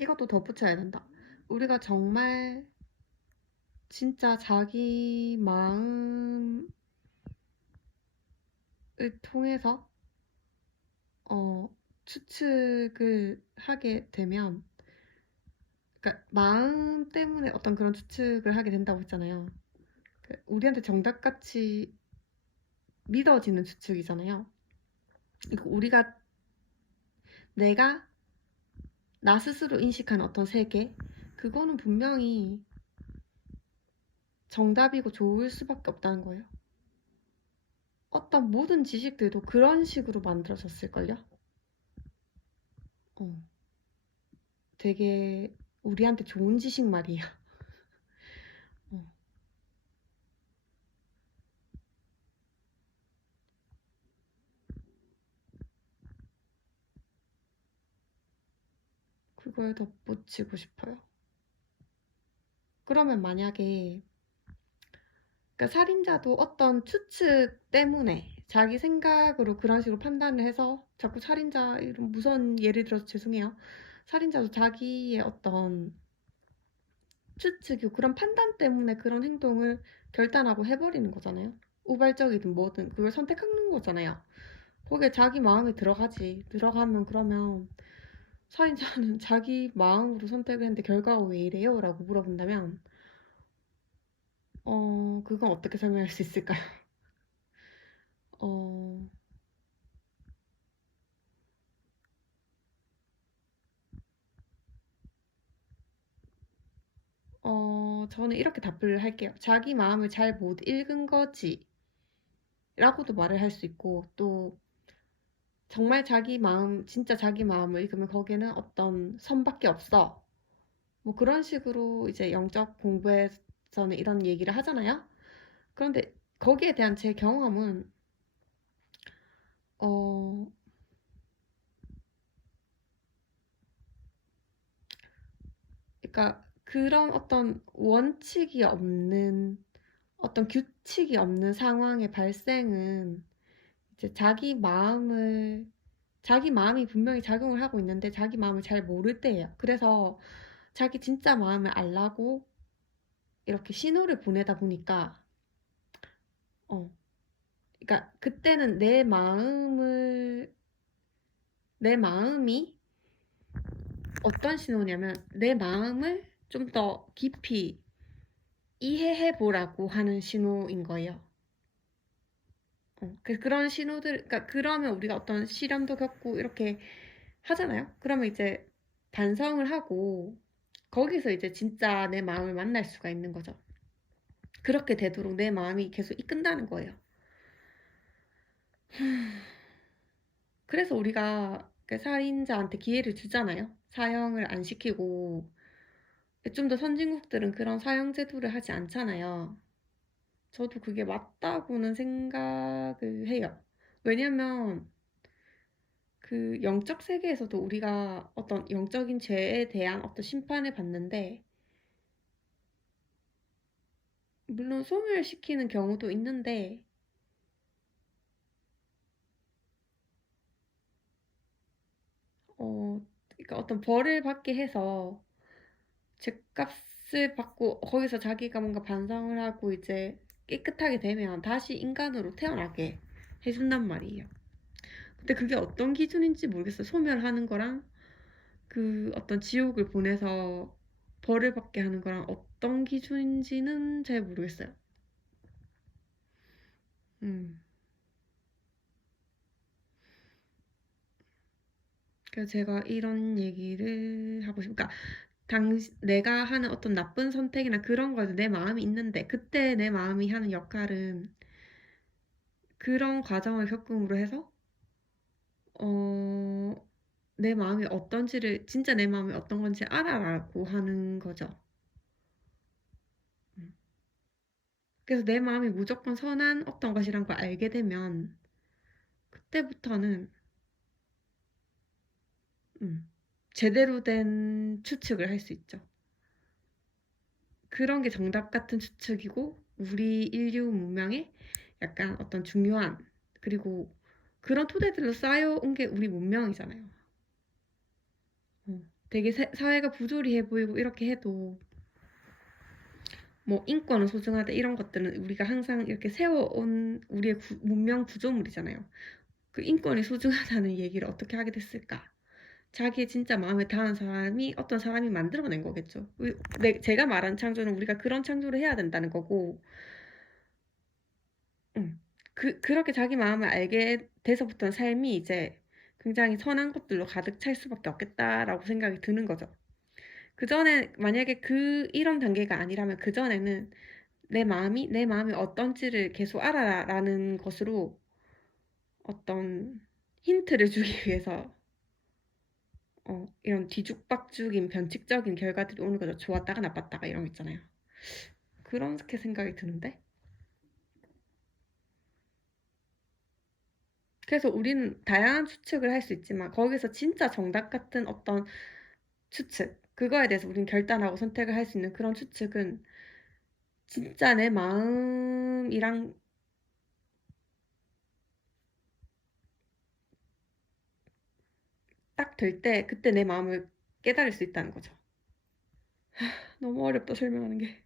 이것도 덧붙여야 된다. 우리가 정말 진짜 자기 마음을 통해서 어, 추측을 하게 되면, 그러니까 마음 때문에 어떤 그런 추측을 하게 된다고 했잖아요. 우리한테 정답같이 믿어지는 추측이잖아요. 그러니까 우리가 내가 나 스스로 인식하는 어떤 세계, 그거는 분명히 정답이고 좋을 수밖에 없다는 거예요. 어떤 모든 지식들도 그런 식으로 만들어졌을걸요? 어, 되게 우리한테 좋은 지식 말이에요. 어, 그걸 덧붙이고 싶어요. 그러면 만약에 그러니까 살인자도 어떤 추측 때문에 자기 생각으로 그런 식으로 판단을 해서 자꾸 살인자 이런 무서운 예를 들어서 죄송해요. 살인자도 자기의 어떤 추측이고 그런 판단 때문에 그런 행동을 결단하고 해버리는 거잖아요. 우발적이든 뭐든 그걸 선택하는 거잖아요. 거기에 자기 마음이 들어가지. 들어가면 그러면 살인자는 자기 마음으로 선택을 했는데 결과가 왜 이래요? 라고 물어본다면 그건 어떻게 설명할 수 있을까요? 어, 저는 이렇게 답을 할게요. 자기 마음을 잘 못 읽은 거지. 라고도 말을 할 수 있고, 또, 정말 자기 마음, 진짜 자기 마음을 읽으면 거기에는 어떤 선밖에 없어. 뭐 그런 식으로 이제 영적 공부에서는 이런 얘기를 하잖아요. 그런데 거기에 대한 제 경험은, 어, 그러니까 그런 어떤 원칙이 없는, 어떤 규칙이 없는 상황의 발생은 이제 자기 마음이 분명히 작용을 하고 있는데 자기 마음을 잘 모를 때예요. 그래서 자기 진짜 마음을 알라고 이렇게 신호를 보내다 보니까, 어, 그러니까 그때는 내 마음이 어떤 신호냐면 내 마음을 좀 더 깊이 이해해 보라고 하는 신호인 거예요. 그런 신호들, 그러니까 그러면 우리가 어떤 시련도 겪고 이렇게 하잖아요. 그러면 이제 반성을 하고 거기서 이제 진짜 내 마음을 만날 수가 있는 거죠. 그렇게 되도록 내 마음이 계속 이끈다는 거예요. 그래서 우리가 그 살인자한테 기회를 주잖아요. 사형을 안 시키고 좀 더 선진국들은 그런 사형 제도를 하지 않잖아요. 저도 그게 맞다고는 생각을 해요. 왜냐면 그 영적 세계에서도 우리가 어떤 영적인 죄에 대한 어떤 심판을 받는데 물론 소멸시키는 경우도 있는데 그러니까 어떤 벌을 받게 해서 죗값을 받고 거기서 자기가 뭔가 반성을 하고 이제 깨끗하게 되면 다시 인간으로 태어나게 해준단 말이에요. 근데 그게 어떤 기준인지 모르겠어요. 소멸하는 거랑 그 어떤 지옥을 보내서 벌을 받게 하는 거랑 어떤 기준인지는 잘 모르겠어요. 음. 그래서 제가 이런 얘기를 하고 싶으니까 내가 하는 어떤 나쁜 선택이나 그런 거에 내 마음이 있는데 그때 내 마음이 하는 역할은 그런 과정을 겪음으로 해서 어, 내 마음이 어떤지를 진짜 내 마음이 어떤 건지 알아라고 하는 거죠. 음. 그래서 내 마음이 무조건 선한 어떤 것이란 걸 알게 되면 그때부터는 음, 제대로 된 추측을 할 수 있죠. 그런 게 정답 같은 추측이고 우리 인류 문명의 약간 어떤 중요한 그리고 그런 토대들로 쌓여온 게 우리 문명이잖아요. 어. 되게 사회가 부조리해 보이고 이렇게 해도 뭐 인권은 소중하다 이런 것들은 우리가 항상 이렇게 세워온 우리의 문명 구조물이잖아요. 그 인권이 소중하다는 얘기를 어떻게 하게 됐을까? 자기의 진짜 마음에 닿은 사람이 어떤 사람이 만들어낸 거겠죠. 제가 말한 창조는 우리가 그런 창조를 해야 된다는 거고, 그렇게 자기 마음을 알게 돼서부터는 삶이 이제 굉장히 선한 것들로 가득 찰 수밖에 없겠다라고 생각이 드는 거죠. 그전에 만약에 이런 단계가 아니라면 그전에는 내 마음이 어떤지를 계속 알아라라는 것으로 어떤 힌트를 주기 위해서 이런 뒤죽박죽인 변칙적인 결과들이 오는 거죠. 좋았다가 나빴다가 이런 거 있잖아요. 그렇게 생각이 드는데. 그래서 우리는 다양한 추측을 할 수 있지만 거기서 진짜 정답 같은 어떤 추측, 그거에 대해서 우리는 결단하고 선택을 할 수 있는 그런 추측은 진짜 내 마음이랑 딱 될 때 그때 내 마음을 깨달을 수 있다는 거죠. 너무 어렵다 설명하는 게.